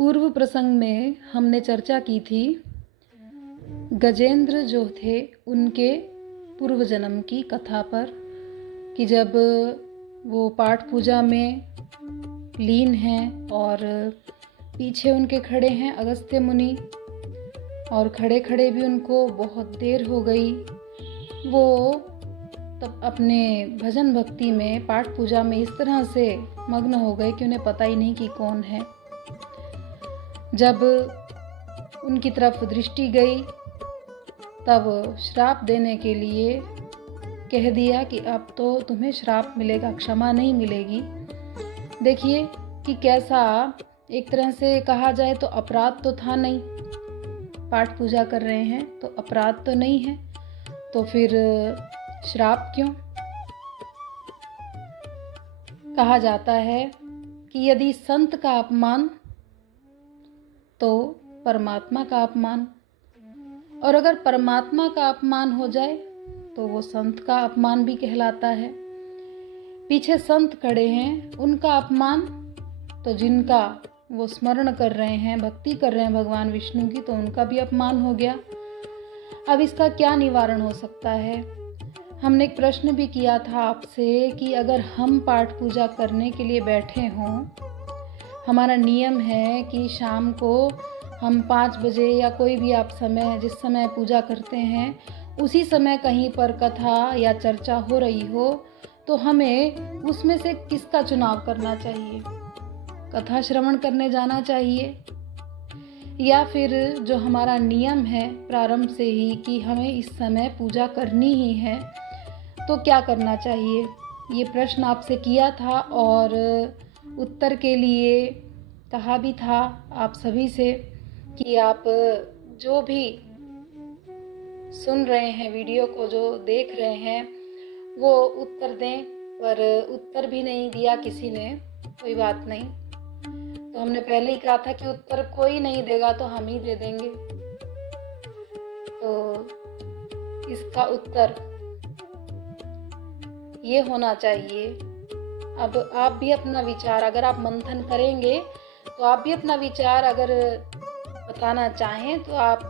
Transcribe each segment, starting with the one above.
पूर्व प्रसंग में हमने चर्चा की थी गजेंद्र जो थे उनके पूर्व जन्म की कथा पर कि जब वो पाठ पूजा में लीन हैं और पीछे उनके खड़े हैं अगस्त्य मुनि और खड़े खड़े भी उनको बहुत देर हो गई। वो तब अपने भजन भक्ति में पाठ पूजा में इस तरह से मग्न हो गए कि उन्हें पता ही नहीं कि कौन है। जब उनकी तरफ दृष्टि गई तब श्राप देने के लिए कह दिया कि अब तो तुम्हें श्राप मिलेगा, क्षमा नहीं मिलेगी। देखिए कि कैसा एक तरह से कहा जाए तो अपराध तो था नहीं, पाठ पूजा कर रहे हैं तो अपराध तो नहीं है, तो फिर श्राप क्यों? कहा जाता है कि यदि संत का अपमान तो परमात्मा का अपमान, और अगर परमात्मा का अपमान हो जाए तो वो संत का अपमान भी कहलाता है। पीछे संत खड़े हैं, उनका अपमान तो जिनका वो स्मरण कर रहे हैं, भक्ति कर रहे हैं भगवान विष्णु की, तो उनका भी अपमान हो गया। अब इसका क्या निवारण हो सकता है? हमने एक प्रश्न भी किया था आपसे कि अगर हम पाठ पूजा करने के लिए बैठे हों, हमारा नियम है कि शाम को हम 5 बजे या कोई भी आप समय जिस समय पूजा करते हैं उसी समय कहीं पर कथा या चर्चा हो रही हो तो हमें उसमें से किसका चुनाव करना चाहिए? कथा श्रवण करने जाना चाहिए या फिर जो हमारा नियम है प्रारंभ से ही कि हमें इस समय पूजा करनी ही है, तो क्या करना चाहिए? ये प्रश्न आपसे किया था और उत्तर के लिए कहा भी था आप सभी से कि आप जो भी सुन रहे हैं, वीडियो को जो देख रहे हैं, वो उत्तर दें। पर उत्तर भी नहीं दिया किसी ने, कोई बात नहीं। तो हमने पहले ही कहा था कि उत्तर कोई नहीं देगा तो हम ही दे देंगे। तो इसका उत्तर ये होना चाहिए। अब आप भी अपना विचार, अगर आप मंथन करेंगे तो आप भी अपना विचार अगर बताना चाहें तो आप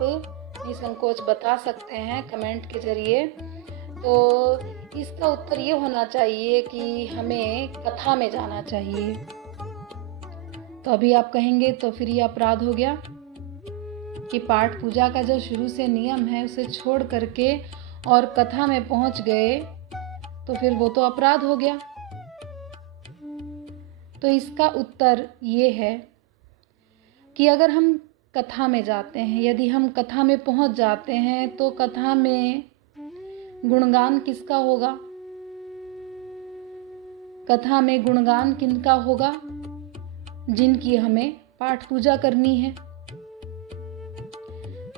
निसंकोच बता सकते हैं कमेंट के जरिए। तो इसका उत्तर ये होना चाहिए कि हमें कथा में जाना चाहिए। तो अभी आप कहेंगे तो फिर ये अपराध हो गया कि पाठ पूजा का जो शुरू से नियम है उसे छोड़ करके और कथा में पहुंच गए, तो फिर वो तो अपराध हो गया। तो इसका उत्तर ये है कि अगर हम कथा में जाते हैं, यदि हम कथा में पहुंच जाते हैं तो कथा में गुणगान किसका होगा? कथा में गुणगान किनका होगा? जिनकी हमें पाठ पूजा करनी है,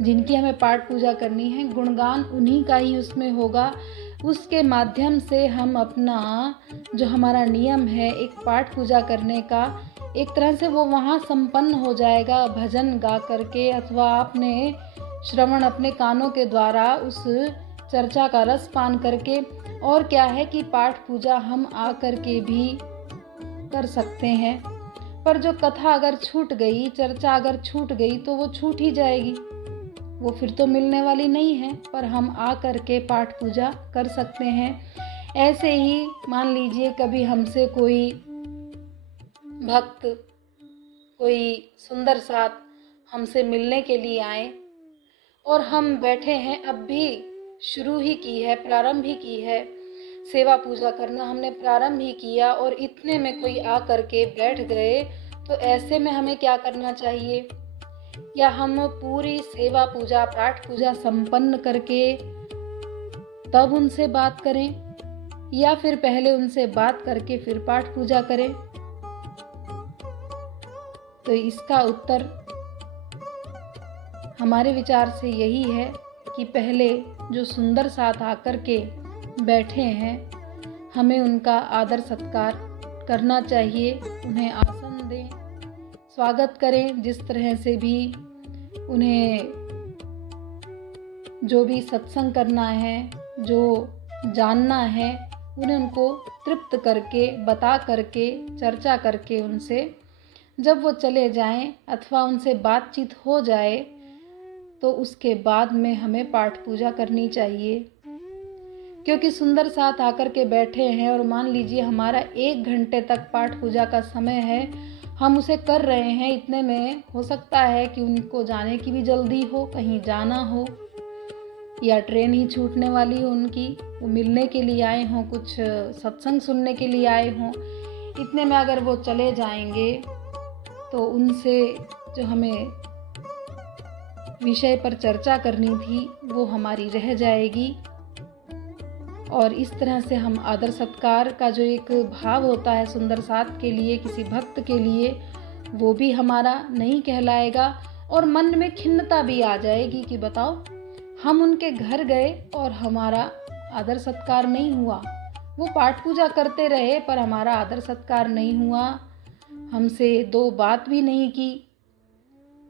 जिनकी हमें पाठ पूजा करनी है, गुणगान उन्हीं का ही उसमें होगा। उसके माध्यम से हम अपना जो हमारा नियम है एक पाठ पूजा करने का, एक तरह से वो वहाँ संपन्न हो जाएगा भजन गा करके अथवा अपने श्रवण अपने कानों के द्वारा उस चर्चा का रस पान करके। और क्या है कि पाठ पूजा हम आ कर के भी कर सकते हैं, पर जो कथा अगर छूट गई, चर्चा अगर छूट गई तो वो छूट ही जाएगी, वो फिर तो मिलने वाली नहीं है। पर हम आ कर के पाठ पूजा कर सकते हैं। ऐसे ही मान लीजिए कभी हमसे कोई भक्त, कोई सुंदर साथ हमसे मिलने के लिए आए और हम बैठे हैं, अब भी शुरू ही की है, प्रारंभ ही की है, सेवा पूजा करना हमने प्रारंभ ही किया और इतने में कोई आ करके बैठ गए, तो ऐसे में हमें क्या करना चाहिए? या हम पूरी सेवा पूजा पाठ पूजा संपन्न करके तब उनसे बात करें या फिर पहले उनसे बात करके फिर पाठ पूजा करें? तो इसका उत्तर हमारे विचार से यही है कि पहले जो सुंदर साथ आकर के बैठे हैं हमें उनका आदर सत्कार करना चाहिए, उन्हें आसन दें, स्वागत करें, जिस तरह से भी उन्हें जो भी सत्संग करना है, जो जानना है, उन्हें उनको तृप्त करके, बता करके, चर्चा करके उनसे जब वो चले जाएं अथवा उनसे बातचीत हो जाए तो उसके बाद में हमें पाठ पूजा करनी चाहिए। क्योंकि सुंदर साथ आकर के बैठे हैं और मान लीजिए हमारा 1 घंटे तक पाठ पूजा का समय है, हम उसे कर रहे हैं, इतने में हो सकता है कि उनको जाने की भी जल्दी हो, कहीं जाना हो या ट्रेन ही छूटने वाली हो उनकी, वो मिलने के लिए आए हों, कुछ सत्संग सुनने के लिए आए हों। इतने में अगर वो चले जाएंगे तो उनसे जो हमें विषय पर चर्चा करनी थी वो हमारी रह जाएगी। और इस तरह से हम आदर सत्कार का जो एक भाव होता है सुंदर साथ के लिए, किसी भक्त के लिए, वो भी हमारा नहीं कहलाएगा। और मन में खिन्नता भी आ जाएगी कि बताओ हम उनके घर गए और हमारा आदर सत्कार नहीं हुआ। वो पाठ पूजा करते रहे पर हमारा आदर सत्कार नहीं हुआ, हमसे 2 बात भी नहीं की।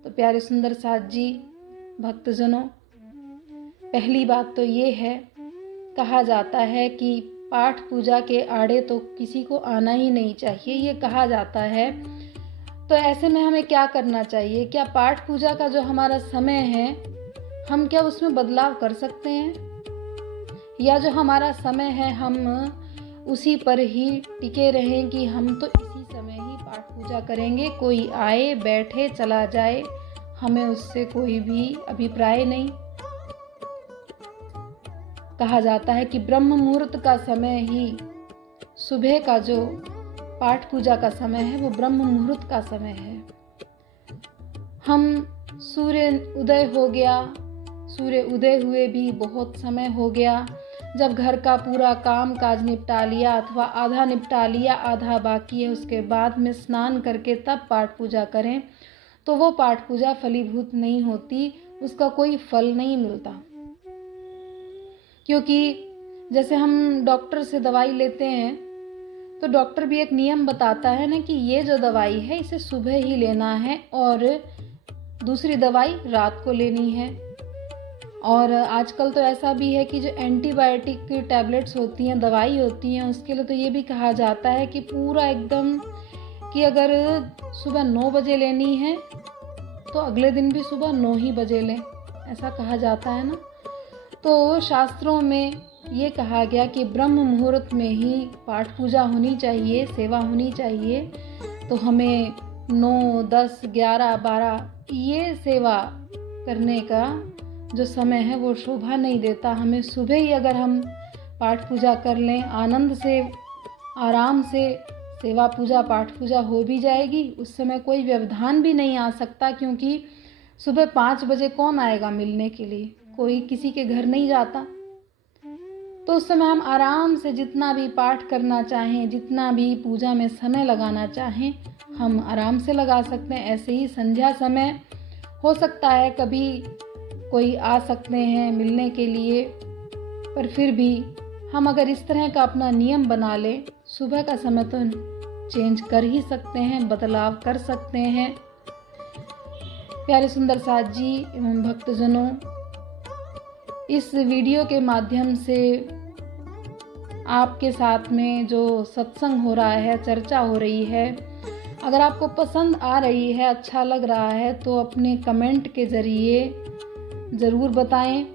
तो प्यारे सुंदर साथ जी, भक्तजनों, पहली बात तो ये है, कहा जाता है कि पाठ पूजा के आड़े तो किसी को आना ही नहीं चाहिए, ये कहा जाता है। तो ऐसे में हमें क्या करना चाहिए? क्या पाठ पूजा का जो हमारा समय है हम क्या उसमें बदलाव कर सकते हैं, या जो हमारा समय है हम उसी पर ही टिके रहें कि हम तो इसी समय ही पाठ पूजा करेंगे, कोई आए बैठे चला जाए, हमें उससे कोई भी अभिप्राय नहीं। कहा जाता है कि ब्रह्म मुहूर्त का समय ही, सुबह का जो पाठ पूजा का समय है वो ब्रह्म मुहूर्त का समय है। हम सूर्य उदय हो गया, सूर्य उदय हुए भी बहुत समय हो गया, जब घर का पूरा काम काज निपटा लिया अथवा आधा निपटा लिया, आधा बाकी है, उसके बाद में स्नान करके तब पाठ पूजा करें तो वो पाठ पूजा फलीभूत नहीं होती, उसका कोई फल नहीं मिलता। क्योंकि जैसे हम डॉक्टर से दवाई लेते हैं तो डॉक्टर भी एक नियम बताता है ना कि ये जो दवाई है इसे सुबह ही लेना है और दूसरी दवाई रात को लेनी है। और आजकल तो ऐसा भी है कि जो एंटीबायोटिक की टैबलेट्स होती हैं, दवाई होती हैं, उसके लिए तो ये भी कहा जाता है कि पूरा एकदम कि अगर सुबह 9 बजे लेनी है तो अगले दिन भी सुबह 9 ही बजे लें, ऐसा कहा जाता है ना। तो शास्त्रों में ये कहा गया कि ब्रह्म मुहूर्त में ही पाठ पूजा होनी चाहिए, सेवा होनी चाहिए। तो हमें 9, 10, 11, 12 ये सेवा करने का जो समय है वो शोभा नहीं देता। हमें सुबह ही अगर हम पाठ पूजा कर लें, आनंद से, आराम से सेवा पूजा पाठ पूजा हो भी जाएगी, उस समय कोई व्यवधान भी नहीं आ सकता। क्योंकि सुबह 5 बजे कौन आएगा मिलने के लिए, कोई किसी के घर नहीं जाता। तो उस समय हम आराम से जितना भी पाठ करना चाहें, जितना भी पूजा में समय लगाना चाहें, हम आराम से लगा सकते हैं। ऐसे ही संध्या समय हो सकता है कभी कोई आ सकते हैं मिलने के लिए, पर फिर भी हम अगर इस तरह का अपना नियम बना लें, सुबह का समय तो चेंज कर ही सकते हैं, बदलाव कर सकते हैं। प्यारे सुंदर साथ जी एवं भक्तजनों, इस वीडियो के माध्यम से आपके साथ में जो सत्संग हो रहा है, चर्चा हो रही है, अगर आपको पसंद आ रही है, अच्छा लग रहा है तो अपने कमेंट के ज़रिए ज़रूर बताएं।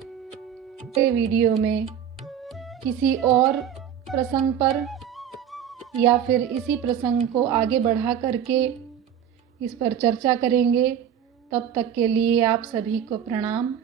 वीडियो में किसी और प्रसंग पर या फिर इसी प्रसंग को आगे बढ़ा करके इस पर चर्चा करेंगे। तब तक के लिए आप सभी को प्रणाम।